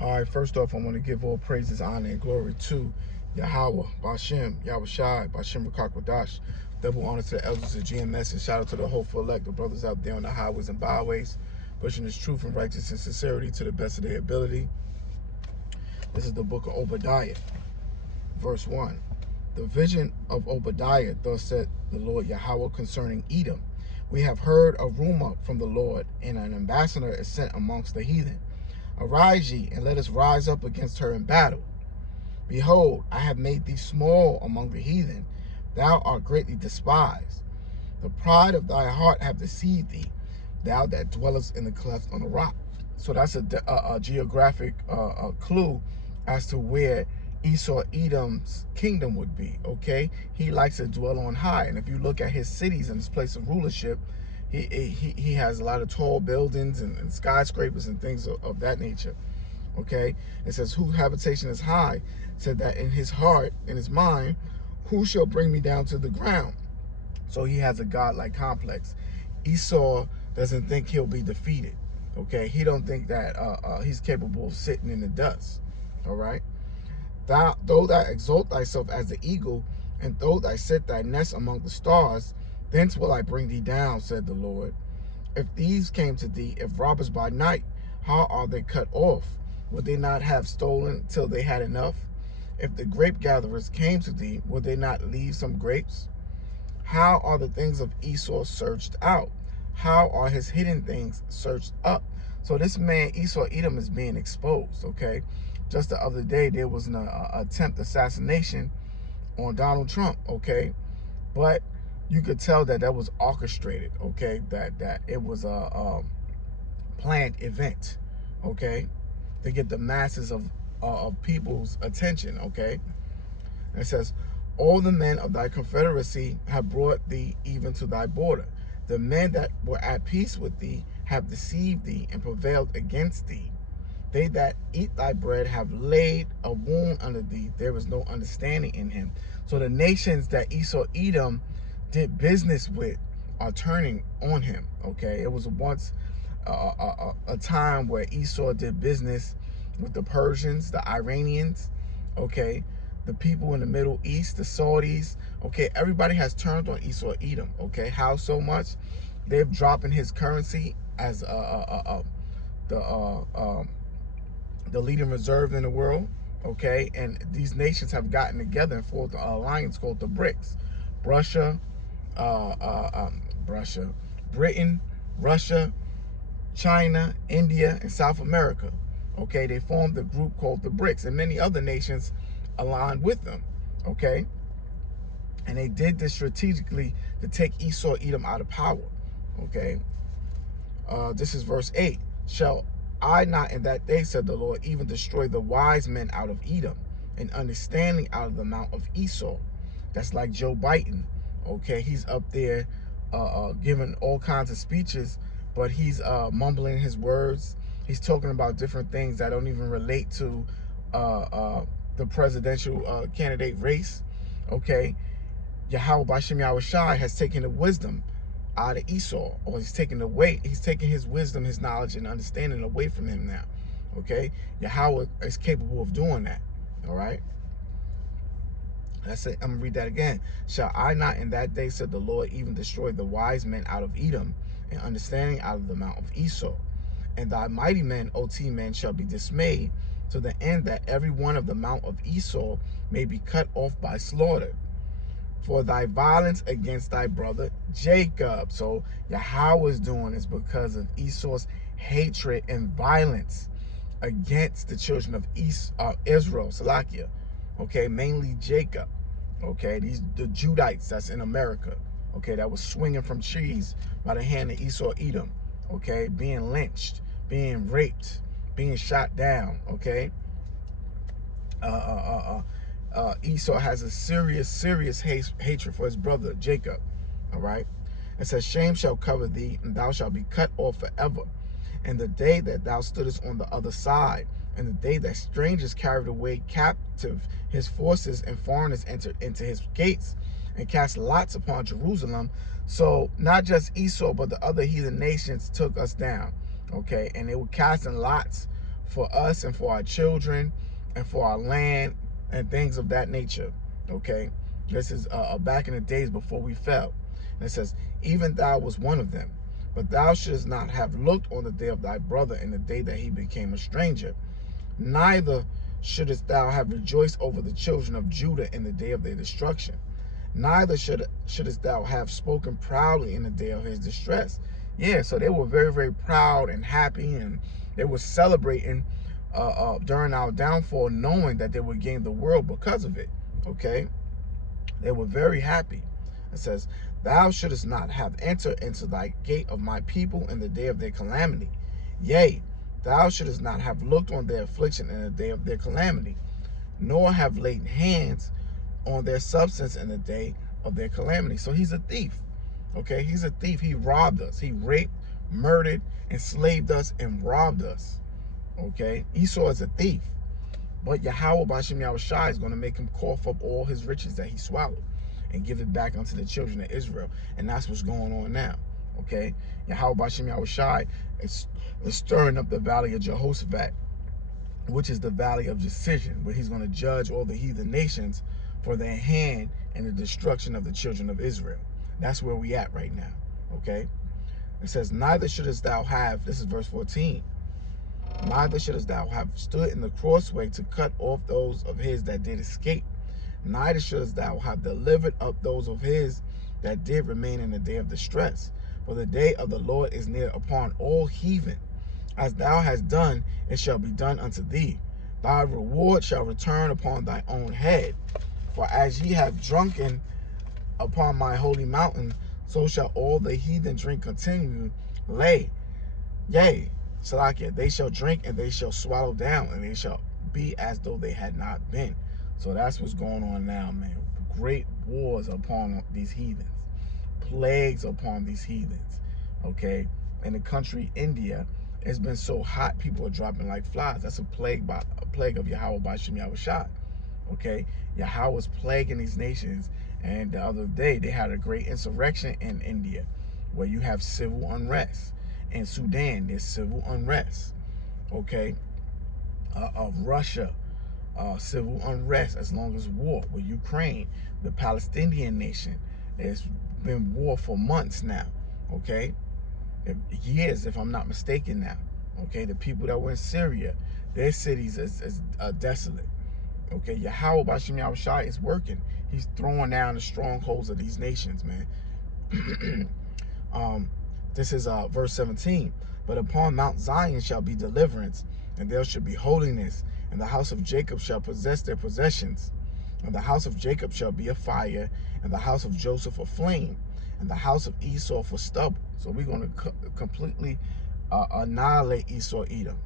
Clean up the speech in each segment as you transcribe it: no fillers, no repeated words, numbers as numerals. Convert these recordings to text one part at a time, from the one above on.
All right, first off, I want to give all praises, honor, and glory to Yahweh, Bashem, Yahweh Shai, Bashem Rakakwadash. Double honor to the elders of GMS, and shout out to the hopeful elect, the brothers out there on the highways and byways, pushing this truth and righteousness and sincerity to the best of their ability. This is the book of Obadiah, verse 1. The vision of Obadiah, thus said the Lord Yahweh concerning Edom. We have heard a rumor from the Lord, and an ambassador is sent amongst the heathen. Arise ye, and let us rise up against her in battle. Behold, I have made thee small among the heathen. Thou art greatly despised. The pride of thy heart have deceived thee, thou that dwellest in the cleft on the rock. So that's a geographic clue as to where Esau Edom's kingdom would be, okay? He likes to dwell on high. And if you look at his cities and his place of rulership, he has a lot of tall buildings and skyscrapers and things of that nature, okay? It says, whose habitation is high, said that in his heart, in his mind, who shall bring me down to the ground? So he has a godlike complex. Esau doesn't think he'll be defeated, okay? He don't think that he's capable of sitting in the dust, all right? Though thou exalt thyself as the eagle, and though thou set thy nest among the stars, thence will I bring thee down, said the Lord. If thieves came to thee, if robbers by night, how are they cut off? Would they not have stolen till they had enough? If the grape gatherers came to thee, would they not leave some grapes? How are the things of Esau searched out? How are his hidden things searched up? So this man, Esau Edom, is being exposed, okay? Just the other day, there was an attempt assassination on Donald Trump, okay? But you could tell that that was orchestrated, okay? That it was a planned event, okay? To get the masses of people's attention, okay? And it says, all the men of thy confederacy have brought thee even to thy border. The men that were at peace with thee have deceived thee and prevailed against thee. They that eat thy bread have laid a wound under thee. There is no understanding in him. So the nations that Esau Edom did business with are turning on him, okay? It was once a time where Esau did business with the Persians, the Iranians, okay? The people in the Middle East, the Saudis, okay? Everybody has turned on Esau Edom, okay? How so much? They're dropping his currency as the leading reserve in the world, okay? And these nations have gotten together and formed an alliance called the BRICS. Britain, Russia, China, India, and South America, okay? They formed a group called the BRICS, and many other nations aligned with them, okay? And they did this strategically to take Esau Edom out of power, okay? This is verse 8. Shall I not in that day, said the Lord, even destroy the wise men out of Edom, and understanding out of the mount of Esau? That's like Joe Biden, okay? He's up there giving all kinds of speeches, but he's mumbling his words. He's talking about different things that don't even relate to the presidential candidate race, okay? Yahweh Bashem Yahweh Shai has taken the wisdom out of Esau, or he's taking his wisdom, his knowledge, and understanding away from him now, okay? Yahweh is capable of doing that, all right? That's it. I'm gonna read that again. Shall I not in that day, said the Lord, even destroy the wise men out of Edom, and understanding out of the mount of Esau? And thy mighty men, OT men, shall be dismayed, to the end that every one of the mount of Esau may be cut off by slaughter. For thy violence against thy brother Jacob. So Yahweh is doing this because of Esau's hatred and violence against the children of Israel, Salakia, okay, mainly Jacob, okay, the Judites that's in America, okay, that was swinging from trees by the hand of Esau Edom, okay, being lynched, being raped, being shot down, okay. Esau has a serious hatred for his brother Jacob, all right? It says, shame shall cover thee, and thou shalt be cut off forever. And the day that thou stoodest on the other side, and the day that strangers carried away captive his forces, and foreigners entered into his gates, and cast lots upon Jerusalem. So not just Esau, but the other heathen nations took us down, okay? And they were casting lots for us and for our children and for our land and things of that nature. Okay, this is back in the days before we fell. And it says, even thou was one of them, but thou shouldst not have looked on the day of thy brother in the day that he became a stranger. Neither shouldest thou have rejoiced over the children of Judah in the day of their destruction. Neither shouldest thou have spoken proudly in the day of his distress. Yeah, so they were very, very proud and happy, and they were celebrating during our downfall, knowing that they would gain the world because of it. Okay, they were very happy. It says, thou shouldest not have entered into thy gate of my people in the day of their calamity. Yea, thou shouldest not have looked on their affliction in the day of their calamity, nor have laid hands on their substance in the day of their calamity. So he's a thief. Okay, he's a thief. He robbed us. He raped, murdered, enslaved us, and robbed us. Okay, Esau is a thief. But Yahweh B'Shem Yahushai is going to make him cough up all his riches that he swallowed and give it back unto the children of Israel. And that's what's going on now. Okay, Yahweh B'Shem Yahushai is stirring up the valley of Jehoshaphat, which is the valley of decision, where he's going to judge all the heathen nations for their hand in the destruction of the children of Israel. That's where we at right now. Okay, it says, neither shouldest thou have, this is verse 14, neither shouldest thou have stood in the crossway to cut off those of his that did escape. Neither shouldest thou have delivered up those of his that did remain in the day of distress. For the day of the Lord is near upon all heathen. As thou hast done, it shall be done unto thee. Thy reward shall return upon thy own head. For as ye have drunken upon my holy mountain, so shall all the heathen drink continually. Yea, Salakia, they shall drink and they shall swallow down, and they shall be as though they had not been. So that's what's going on now, man. Great wars upon these heathens. Plagues upon these heathens. Okay? In the country India, it's been so hot, people are dropping like flies. That's a plague of Yahweh B'Shem Yahushai. Okay? Yahweh's plaguing these nations. And the other day, they had a great insurrection in India where you have civil unrest. In Sudan, there's civil unrest. Okay? Of Russia, civil unrest as long as war. With Ukraine, the Palestinian nation, there's been war for months now. Okay? Years, if I'm not mistaken now. Okay? The people that were in Syria, their cities is desolate. Okay? Yahweh B'Shem Yahushai is working. He's throwing down the strongholds of these nations, man. This is verse 17. But upon Mount Zion shall be deliverance, and there shall be holiness, and the house of Jacob shall possess their possessions. And the house of Jacob shall be a fire, and the house of Joseph a flame, and the house of Esau for stubble. So we're going to completely annihilate Esau, Edom.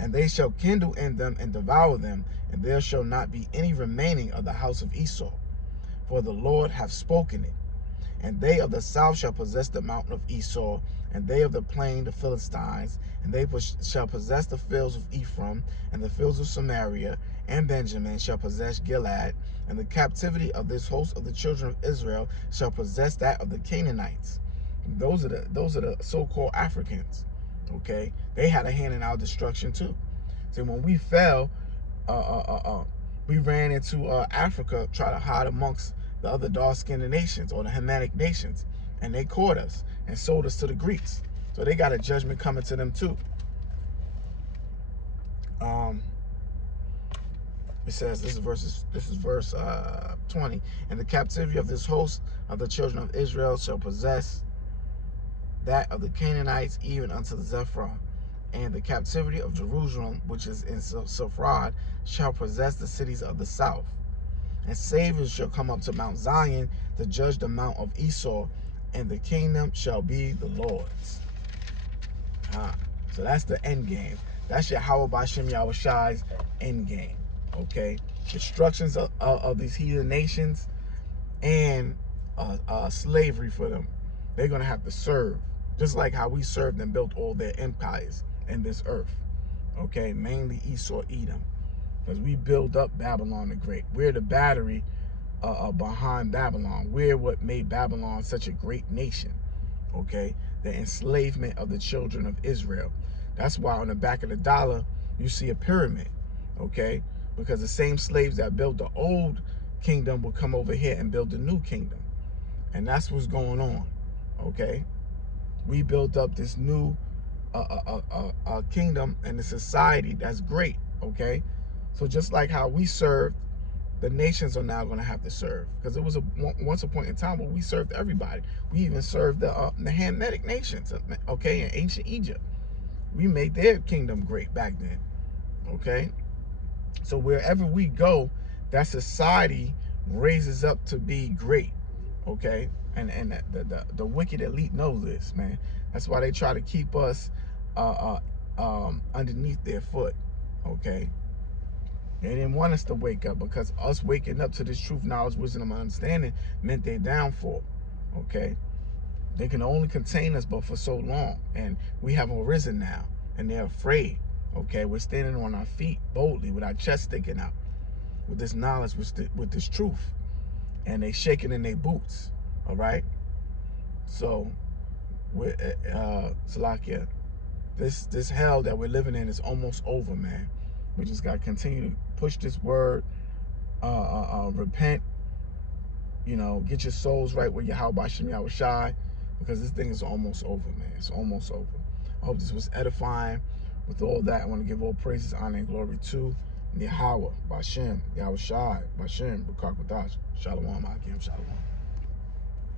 And they shall kindle in them and devour them, and there shall not be any remaining of the house of Esau. For the Lord hath spoken it. And they of the south shall possess the mountain of Esau, and they of the plain the Philistines, and they shall possess the fields of Ephraim, and the fields of Samaria, and Benjamin shall possess Gilead, and the captivity of this host of the children of Israel shall possess that of the Canaanites. Those are the so-called Africans. Okay, they had a hand in our destruction too. See, when we fell, we ran into Africa, try to hide amongst the other dark-skinned nations or the Hamitic nations, and they caught us and sold us to the Greeks. So they got a judgment coming to them too. It says, this is verse 20. And the captivity of this host of the children of Israel shall possess that of the Canaanites even unto the Zephron. And the captivity of Jerusalem, which is in Sephrad, shall possess the cities of the south. And saviors shall come up to Mount Zion to judge the mount of Esau, and the kingdom shall be the Lord's. So that's the end game. That's Yahweh B'Shem Yahushai's end game. Okay? Destructions of these heathen nations and slavery for them. They're going to have to serve. Just like how we served and built all their empires in this earth. Okay? Mainly Esau, Edom. Because we build up Babylon the Great. We're the battery behind Babylon. We're what made Babylon such a great nation. Okay? The enslavement of the children of Israel. That's why on the back of the dollar, you see a pyramid, okay? Because the same slaves that built the old kingdom will come over here and build the new kingdom. And that's what's going on, okay? We built up this new kingdom and a society that's great, okay? So just like how we served, the nations are now going to have to serve, because it was once a point in time where we served everybody. We even served the Hamitic nations, okay, in ancient Egypt. We made their kingdom great back then, okay? So wherever we go, that society raises up to be great, okay? And the wicked elite knows this, man. That's why they try to keep us underneath their foot, okay? They didn't want us to wake up, because us waking up to this truth, knowledge, wisdom, and understanding meant their downfall, okay? They can only contain us but for so long, and we have arisen now, and they're afraid, okay? We're standing on our feet boldly with our chest sticking out, with this knowledge, with this truth, and they shaking in their boots, all right? So, we're, Salakia, this hell that we're living in is almost over, man. We just got to continue to push this word, repent, you know, get your souls right with Yahweh Bashem Yahweh Shai, because this thing is almost over, man. It's almost over. I hope this was edifying. With all that, I want to give all praises, honor, and glory to Yahweh Bashem Yahweh Shai, Bashem B'Kakwadash. Shalom, Akim, Shalom.